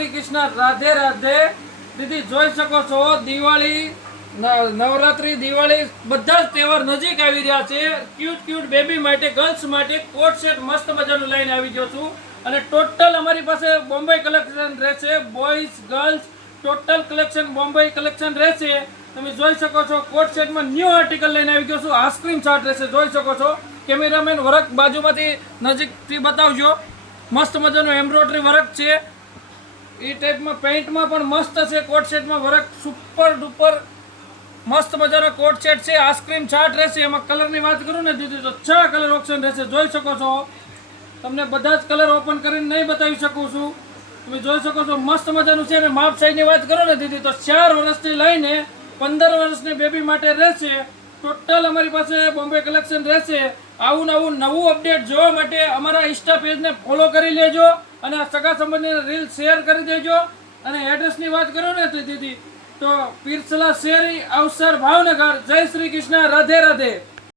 શ્રી કૃષ્ણ, રાધે રાધે। દીદી જોઈ શકો છો દિવાળી, નવરાત્રી, દિવાળી બધા જ તહેવાર નજીક આવી રહ્યા છે। ક્યુટ ક્યુટ બેબી માટે, ગર્લ્સ માટે કોટ સેટ મસ્ત મજાનું લઈને આવી ગયો છું અને ટોટલ અમારી પાસે બોમ્બે કલેક્શન રહેશે। Boys girls total collection Bombay collection રહેશે। તમે જોઈ શકો છો કોટ સેટમાં ન્યૂ આર્ટિકલ લઈને આવી ગયો છું। આઈસ્ક્રીમ ચાર્ટ રહેશે, જોઈ શકો છો। કેમેરામેન વર્ક બાજુમાંથી નજીકથી બતાવજો। મસ્ત મજાનું એમ્બ્રોઇડરી વર્ક છે। એ ટાઈપમાં પેઇન્ટમાં પણ મસ્ત છે। કોટ સેટમાં વર્ક સુપર ડુપર મસ્ત મજાનો કોટ સેટ છે। આઈસ્ક્રીમ ચાર્ટ રહેશે। એમાં કલરની વાત કરું ને દીદી તો 6 કલર ઓપ્શન રહેશે, જોઈ શકો છો। તમને બધા જ કલર ઓપન કરીને નહીં બતાવી શકું છું, તમે જોઈ શકો છો મસ્ત મજાનું છે। અને માપ સાઈઝની વાત કરો ને દીદી તો 4 વર્ષથી લઈને 15 વર્ષની બેબી માટે રહેશે। ટોટલ અમારી પાસે બોમ્બે કલેક્શન રહેશે। આવું નવું અપડેટ જોવા માટે અમારા ઇન્સ્ટા પેજને ફોલો કરી લેજો અને આ સગા સંબંધીને રીલ શેર કરી દેજો। અને એડ્રેસની વાત કરો ને તો દીદી તો પીરસલા શેરી, અવસર, ભાવનગર। જય શ્રી કૃષ્ણ, રાધે રાધે।